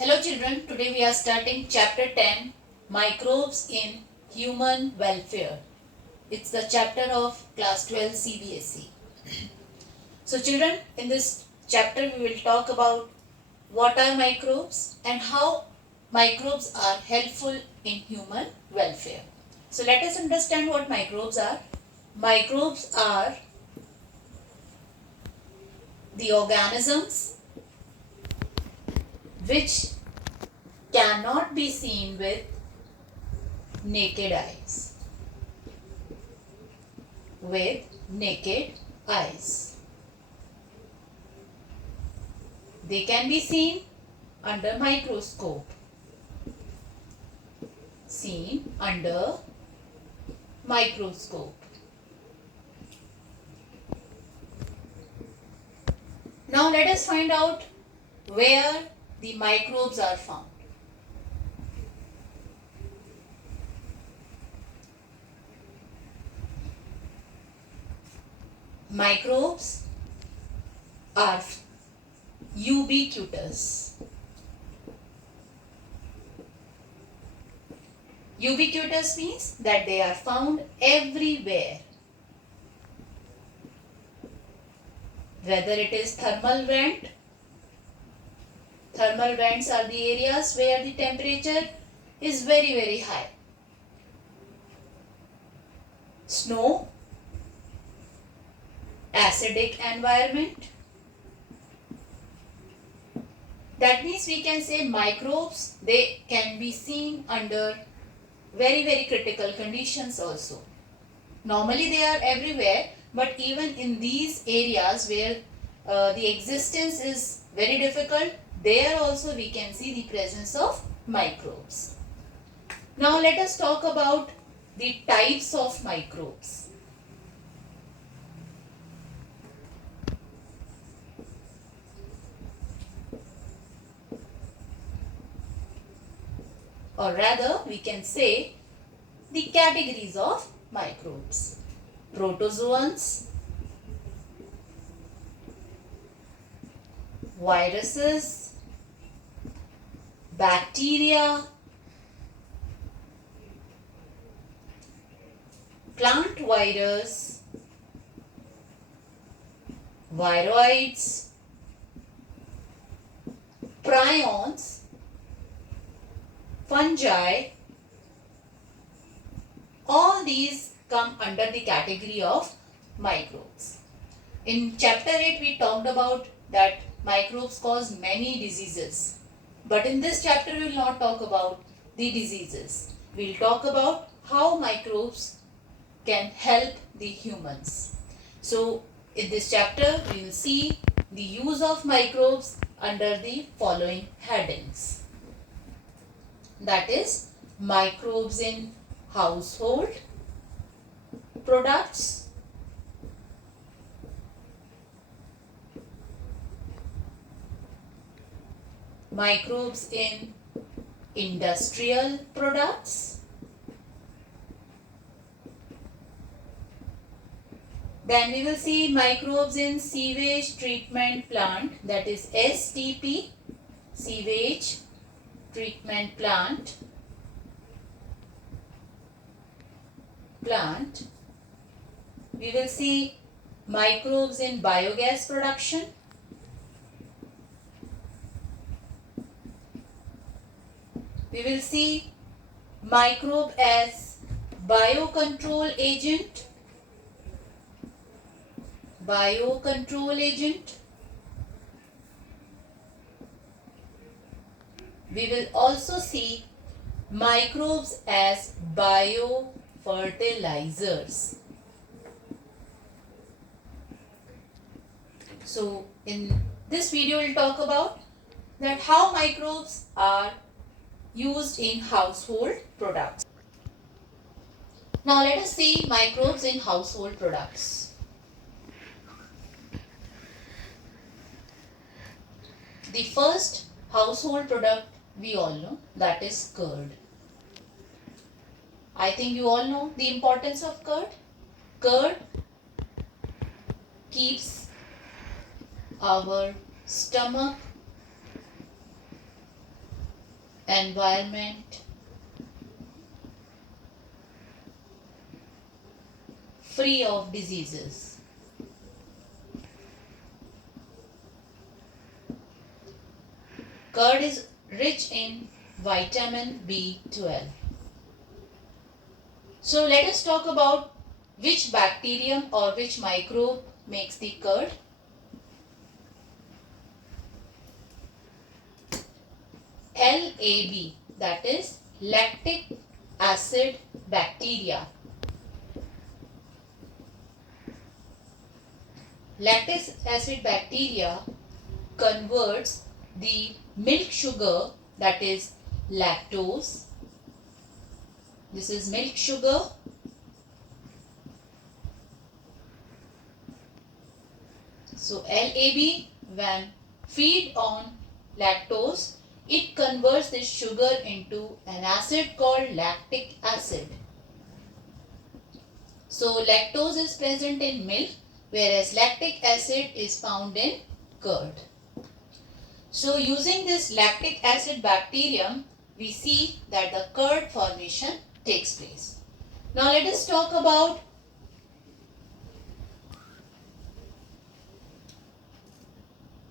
Hello children, today we are starting chapter 10, Microbes in Human Welfare. It's the chapter of class 12 CBSE. So children, in this chapter we will talk about what are microbes and how microbes are helpful in human welfare. So let us understand what microbes are. Microbes are the organisms which cannot be seen with naked eyes. With naked eyes. They can be seen under microscope. Seen under microscope. Now let us find out where the microbes are found. Microbes are ubiquitous. Ubiquitous means that they are found everywhere. Whether it is thermal vent. Thermal vents are the areas where the temperature is very high. Snow, acidic environment. That means we can say microbes, they can be seen under very critical conditions also. Normally they are everywhere, but even in these areas where the existence is very difficult, there also we can see the presence of microbes. Now let us talk about the types of microbes. Or rather we can say the categories of microbes. Protozoans, viruses, bacteria, plant virus, viroids, prions, fungi, all these come under the category of microbes. In chapter 8 we talked about that microbes cause many diseases. But in this chapter we will not talk about the diseases. We will talk about how microbes can help the humans. So in this chapter we will see the use of microbes under the following headings. That is microbes in household products, microbes in industrial products, then we will see microbes in sewage treatment plant, that is STP, sewage treatment plant. We will see microbes in biogas production. We will see microbe as biocontrol agent. We will also see microbes as biofertilizers. So in this video we will talk about that how microbes are used in household products. Now let us see microbes in household products. The first household product we all know, that is curd. I think you all know the importance of curd. Curd keeps our stomach environment free of diseases. Curd is rich in vitamin B12. So let us talk about which bacterium or which microbe makes the curd. LAB, that is lactic acid bacteria. Lactic acid bacteria converts the milk sugar, that is lactose. This is milk sugar. So LAB, when feed on lactose, it converts this sugar into an acid called lactic acid. So lactose is present in milk, whereas lactic acid is found in curd. So using this lactic acid bacterium, we see that the curd formation takes place. Now let us talk about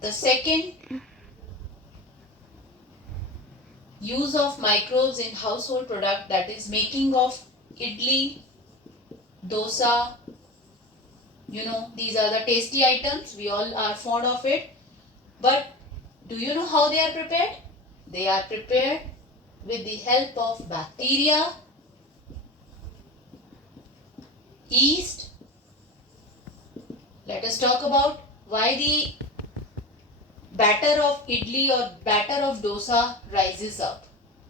the second use of microbes in household product, that is making of idli, dosa. You know, these are the tasty items. We all are fond of it. But do you know how they are prepared? They are prepared with the help of bacteria, yeast. Let us talk about why the batter of idli or batter of dosa rises up.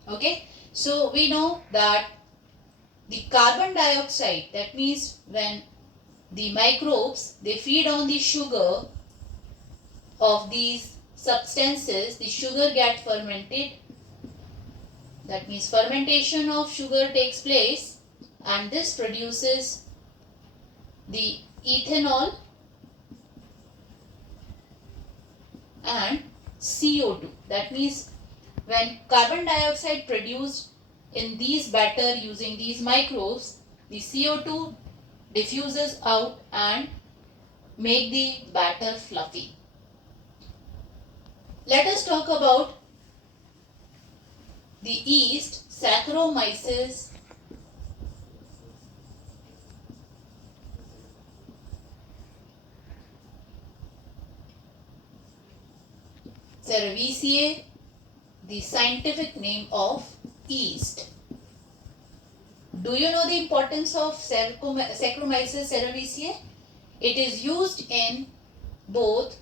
Okay, so we know that the carbon dioxide, that means when the microbes, they feed on the sugar of these substances, the sugar gets fermented. That means fermentation of sugar takes place, and this produces the ethanol and CO2. That means when carbon dioxide produced in these batter using these microbes, the CO2 diffuses out and make the batter fluffy. Let us talk about the yeast Saccharomyces cerevisiae, the scientific name of yeast. Do you know the importance of Saccharomyces cerevisiae? It is used in both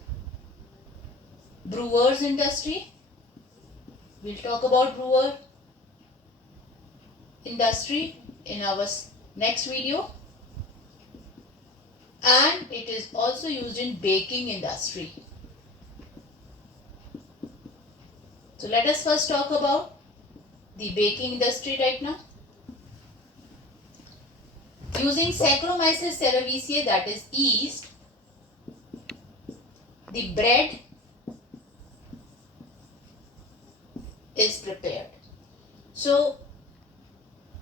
brewers industry. We'll talk about brewer industry in our next video. And it is also used in baking industry. So let us first talk about the baking industry right now. Using Saccharomyces cerevisiae, that is yeast, the bread is prepared. So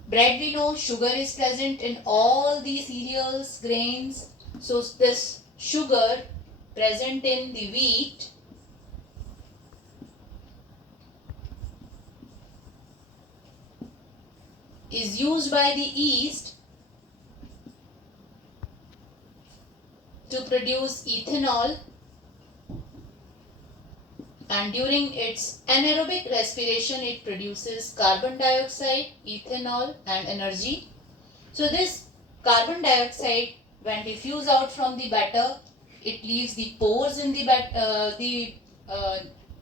bread, we know sugar is present in all the cereals, grains. So this sugar present in the wheat is used by the yeast to produce ethanol, and during its anaerobic respiration it produces carbon dioxide, ethanol and energy. So this carbon dioxide, when diffused out from the batter, it leaves the pores in the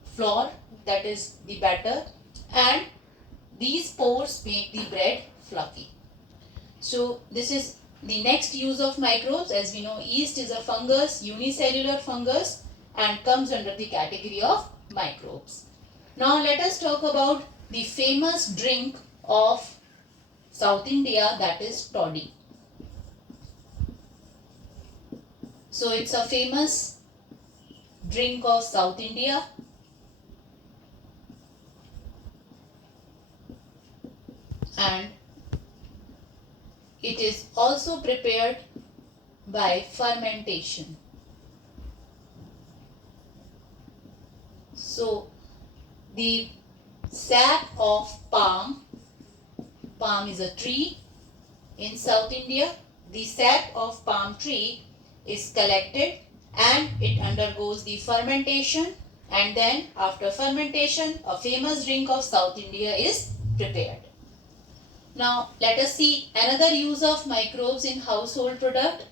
flour, that is the batter, and these pores make the bread fluffy. So this is the next use of microbes. As we know, yeast is a fungus, unicellular fungus, and comes under the category of microbes. Now let us talk about the famous drink of South India, that is toddy. So it's a famous drink of South India. and it is also prepared by fermentation. So the sap of palm is a tree in South India. The sap of palm tree is collected and it undergoes the fermentation, and then after fermentation a famous drink of South India is prepared. Now let us see another use of microbes in household product.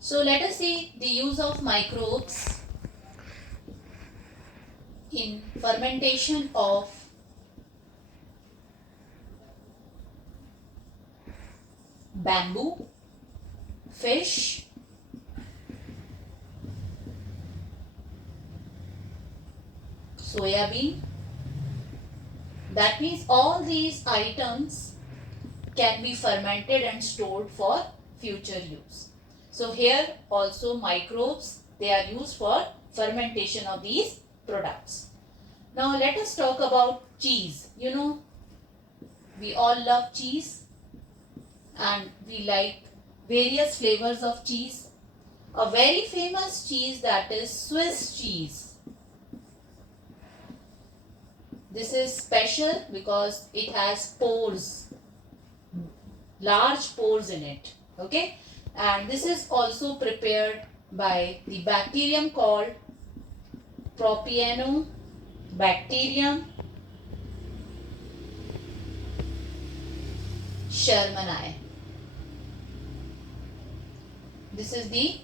So let us see the use of microbes in fermentation of bamboo, fish, soya bean. That means all these items can be fermented and stored for future use. So here also microbes, they are used for fermentation of these products. Now let us talk about cheese. You know, we all love cheese and we like various flavors of cheese. A very famous cheese, that is Swiss cheese. This is special because it has pores, large pores in it. Okay, and this is also prepared by the bacterium called Propionibacterium shermani. This is the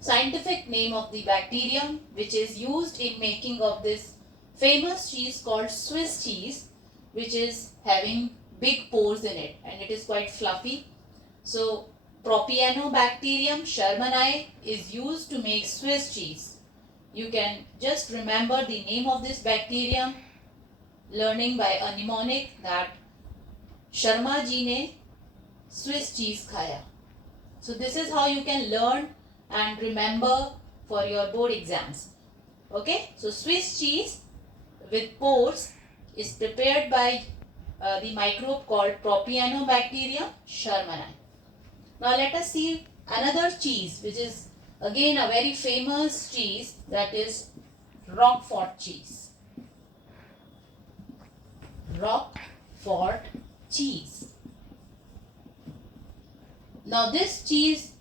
scientific name of the bacterium which is used in making of this famous cheese called Swiss cheese, which is having big pores in it and it is quite fluffy. So Propionibacterium shermani is used to make Swiss cheese. You can just remember the name of this bacterium, learning by a mnemonic that Sharma ji ne Swiss cheese khaya. So this is how you can learn and remember for your board exams. Okay, so Swiss cheese with pores is prepared by the microbe called Propionibacterium shermani. Now let us see another cheese which is again a very famous cheese, that is Roquefort cheese. Roquefort cheese. Now this cheese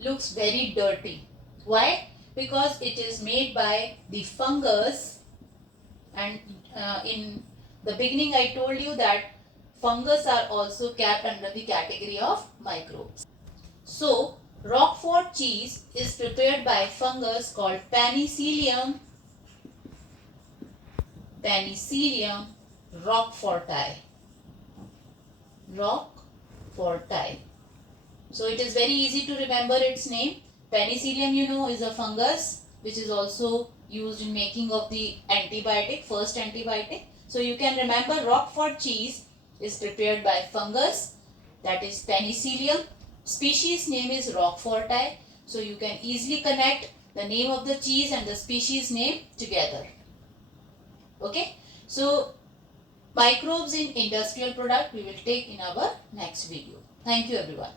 looks very dirty. Why? Because it is made by the fungus, and in the beginning I told you that fungus are also kept under the category of microbes. So Roquefort cheese is prepared by fungus called Penicillium roqueforti. Roqueforti. So it is very easy to remember its name. Penicillium, you know, is a fungus which is also used in making of the antibiotic, first antibiotic. So you can remember Roquefort cheese is prepared by fungus, that is Penicillium. Species name is Roqueforti. So you can easily connect the name of the cheese and the species name together. Okay. So microbes in industrial product we will take in our next video. Thank you everyone.